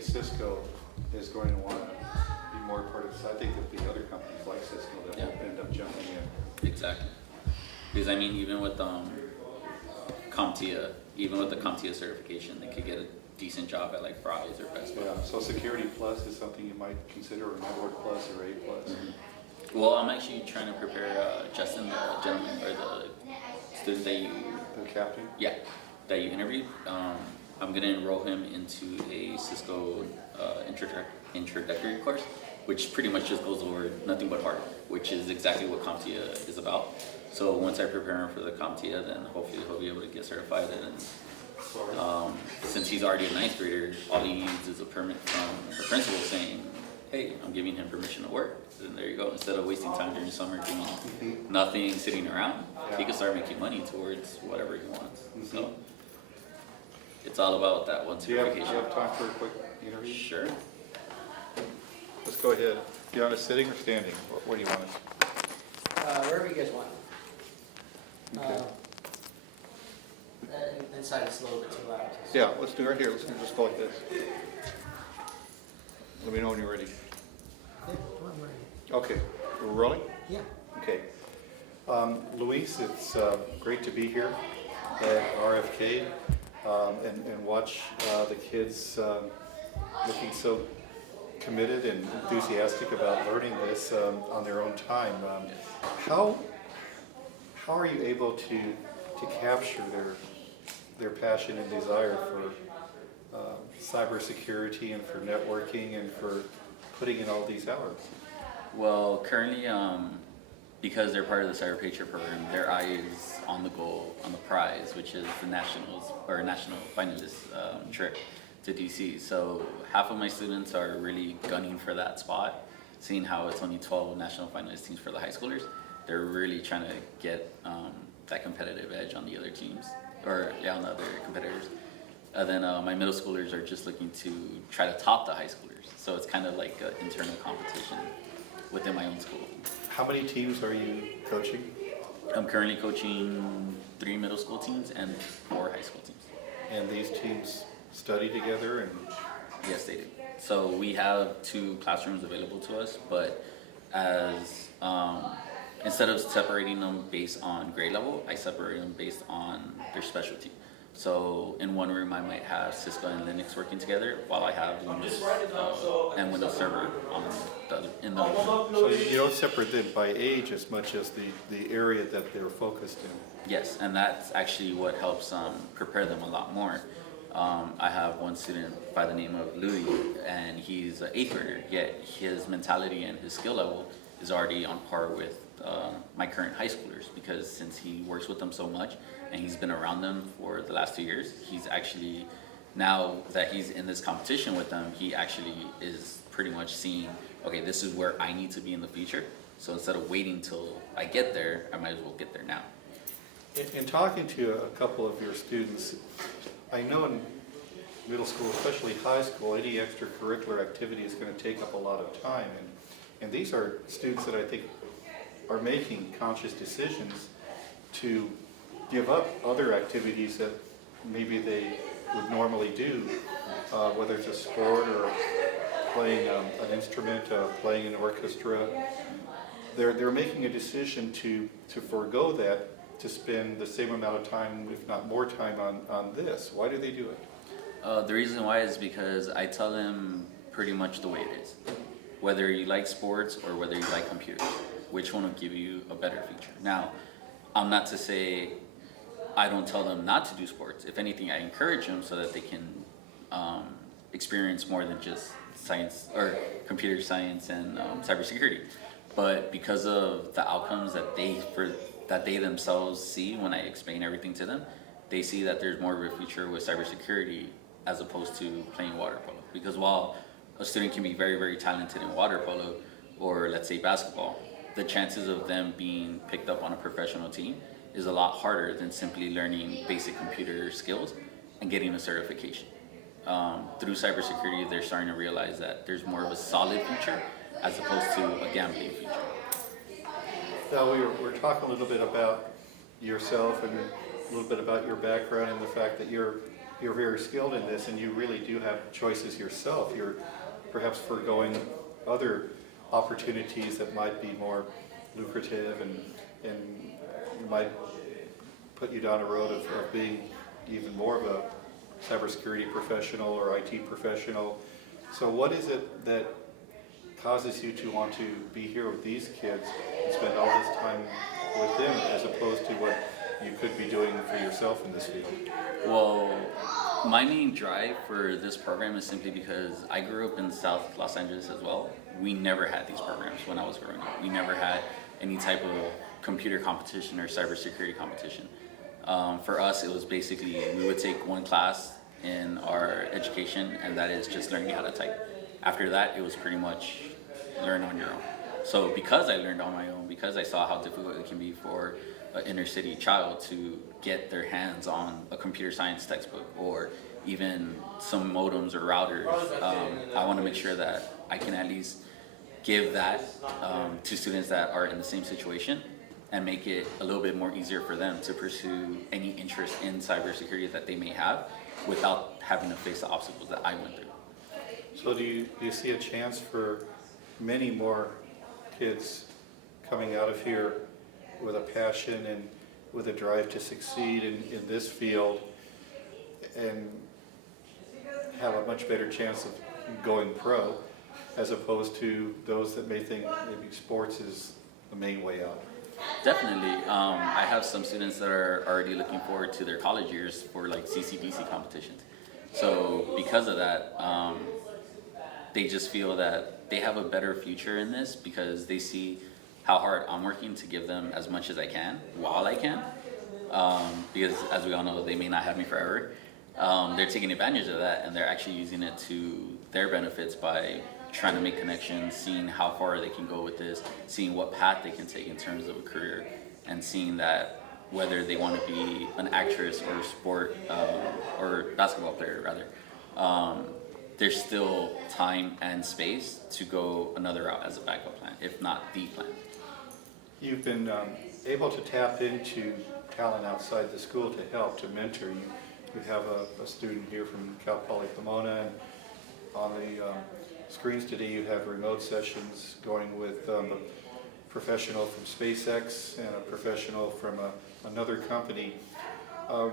think Cisco is going to want to be more part of this. I think that the other companies like Cisco that will end up jumping in. Exactly. Because I mean, even with CompTIA, even with the CompTIA certification, they could get a decent job at like Fry's or Best Buy. Yeah, so Security Plus is something you might consider, or Network Plus, or A Plus. Well, I'm actually trying to prepare Justin, the gentleman or the student that you, The captain? yeah, that you interviewed. I'm gonna enroll him into a Cisco introductory course, which pretty much just goes over nothing but hardware, which is exactly what CompTIA is about. So once I prepare him for the CompTIA, then hopefully he'll be able to get certified. And since he's already a ninth grader, all he needs is a permit from the principal saying, hey, I'm giving him permission to work. And there you go. Instead of wasting time during summer doing nothing, sitting around, he can start making money towards whatever he wants. So it's all about that one Do you certification. have time for a quick interview? Sure. Let's go ahead. Do you want us sitting or standing? What do you want us? Wherever you guys want. Okay. Inside it's a little bit too loud. Yeah, let's do it right here. Let's just go like this. Let me know when you're ready. Yeah, I'm ready. Okay, we're rolling? Yeah. Okay. Luis, it's great to be here at RFK and watch the kids looking so committed and enthusiastic about learning this on their own time. How are you able to capture their passion and desire for cybersecurity and for networking and for putting in all these hours? Well, currently, because they're part of the Cyber Patriot program, their eye is on the goal, on the prize, which is the nationals or national finalist trip to DC. So half of my students are really gunning for that spot, seeing how it's only 12 national finalist teams for the high schoolers. They're really trying to get that competitive edge on the other teams, or yeah, on the other competitors. And then my middle schoolers are just looking to try to top the high schoolers. So it's kind of like an internal competition within my own school. How many teams are you coaching? I'm currently coaching 3 middle school teams and 4 high school teams. And these teams study together and Yes, they do. So we have 2 classrooms available to us, but as instead of separating them based on grade level, I separate them based on their specialty. So in one room, I might have Cisco and Linux working together, while I have Windows and Windows Server on in the other room. so you don't separate them by age as much as the area that they're focused in. Yes, and that's actually what helps prepare them a lot more. I have one student by the name of Louis, and he's an 8th grader, yet his mentality and his skill level is already on par with my current high schoolers, because since he works with them so much and he's been around them for the last 2 years, he's actually, now that he's in this competition with them, he actually is pretty much seeing, okay, this is where I need to be in the future. So instead of waiting till I get there, I might as well get there now. In talking to a couple of your students, I know in middle school, especially high school, any extracurricular activity is going to take up a lot of time. And these are students that I think are making conscious decisions to give up other activities that maybe they would normally do, whether it's a sport or playing an instrument, playing an orchestra. They're making a decision to forego that, to spend the same amount of time, if not more time, on this. Why do they do it? The reason why is because I tell them pretty much the way it is. Whether you like sports or whether you like computers, which one will give you a better future? Now, I'm not to say I don't tell them not to do sports. If anything, I encourage them so that they can experience more than just science or computer science and cybersecurity. But because of the outcomes that they themselves see when I explain everything to them, they see that there's more of a future with cybersecurity as opposed to playing water polo. Because while a student can be very, very talented in water polo, or let's say basketball, the chances of them being picked up on a professional team is a lot harder than simply learning basic computer skills and getting a certification. Through cybersecurity, they're starting to realize that there's more of a solid future as opposed to a gambling future. Now, we're talking a little bit about yourself and a little bit about your background and the fact that you're you're very skilled in this and you really do have choices yourself. You're perhaps foregoing other opportunities that might be more lucrative and might put you down a road of being even more of a cybersecurity professional or IT professional. So what is it that causes you to want to be here with these kids and spend all this time with them as opposed to what you could be doing for yourself in this field? Well, my main drive for this program is simply because I grew up in South Los Angeles as well. We never had these programs when I was growing up. We never had any type of computer competition or cybersecurity competition. For us, it was basically we would take one class in our education, and that is just learning how to type. After that, it was pretty much learn on your own. So because I learned on my own, because I saw how difficult it can be for an inner city child to get their hands on a computer science textbook or even some modems or routers, I want to make sure that I can at least give that to students that are in the same situation and make it a little bit more easier for them to pursue any interest in cybersecurity that they may have without having to face the obstacles that I went through. So do you see a chance for many more kids coming out of here with a passion and with a drive to succeed in this field and have a much better chance of going pro as opposed to those that may think maybe sports is the main way out? Definitely. I have some students that are already looking forward to their college years for like CCDC competitions. So because of that, they just feel that they have a better future in this because they see how hard I'm working to give them as much as I can while I can. Because as we all know, they may not have me forever. They're taking advantage of that and they're actually using it to their benefits by trying to make connections, seeing how far they can go with this, seeing what path they can take in terms of a career, and seeing that whether they want to be an actress or a sport or basketball player rather, there's still time and space to go another route as a backup plan, if not the plan. You've been able to tap into talent outside the school to help, to mentor. You have a student here from Cal Poly Pomona, and on the screens today you have remote sessions going with a professional from SpaceX and a professional from another company.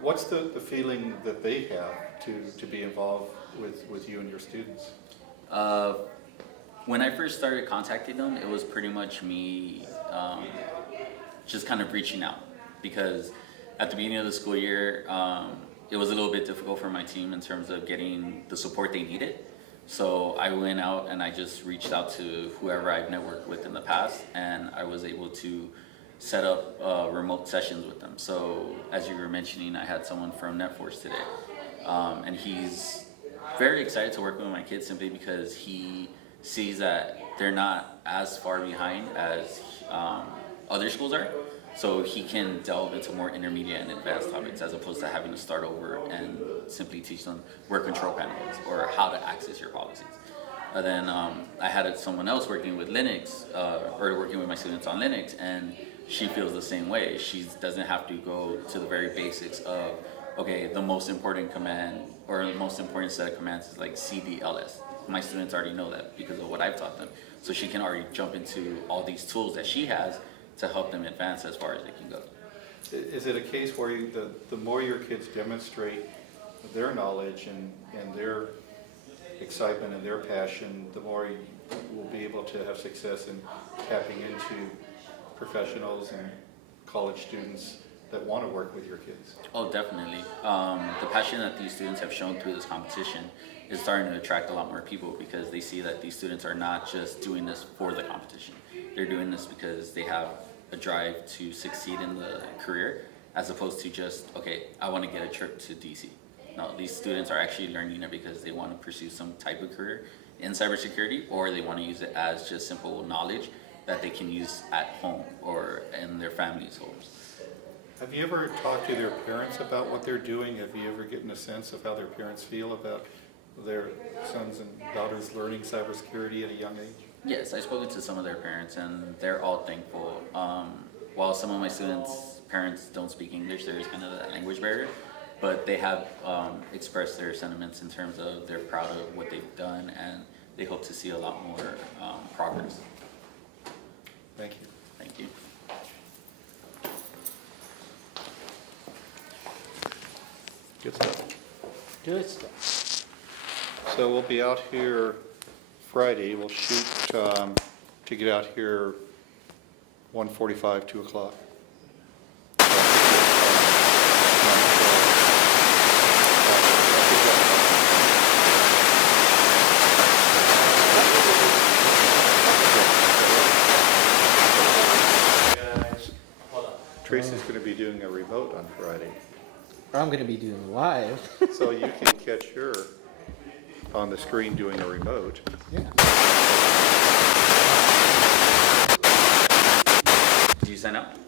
What's the feeling that they have to be involved with you and your students? When I first started contacting them, it was pretty much me just kind of reaching out because at the beginning of the school year, it was a little bit difficult for my team in terms of getting the support they needed. So I went out and I just reached out to whoever I've networked with in the past, and I was able to set up remote sessions with them. So as you were mentioning, I had someone from NetForce today, and he's very excited to work with my kids simply because he sees that they're not as far behind as other schools are. So he can delve into more intermediate and advanced topics as opposed to having to start over and simply teach them where control panel is or how to access your policies. And then I had someone else working with Linux or working with my students on Linux, and she feels the same way. She doesn't have to go to the very basics of, okay, the most important command or the most important set of commands is like cd_ls. My students already know that because of what I've taught them. So she can already jump into all these tools that she has to help them advance as far as they can go. Is it a case where the more your kids demonstrate their knowledge and their excitement and their passion, the more you will be able to have success in tapping into professionals and college students that want to work with your kids? Oh, definitely. The passion that these students have shown through this competition is starting to attract a lot more people because they see that these students are not just doing this for the competition. They're doing this because they have a drive to succeed in the career as opposed to just, okay, I want to get a trip to DC. No, these students are actually learning it because they want to pursue some type of career in cybersecurity, or they want to use it as just simple knowledge that they can use at home or in their family's homes. Have you ever talked to their parents about what they're doing? Have you ever gotten a sense of how their parents feel about their sons and daughters learning cybersecurity at a young age? Yes, I've spoken to some of their parents and they're all thankful. While some of my students' parents don't speak English, there's kind of that language barrier. but they have expressed their sentiments in terms of they're proud of what they've done and they hope to see a lot more progress. Thank you. Thank you. Good stuff. Good stuff. So we'll be out here Friday. We'll shoot to get out here 1:45, 2 o'clock. Tracy's going to be doing a remote on Friday, I'm gonna be doing live. so you can catch her on the screen doing a remote. Yeah. Did you sign up?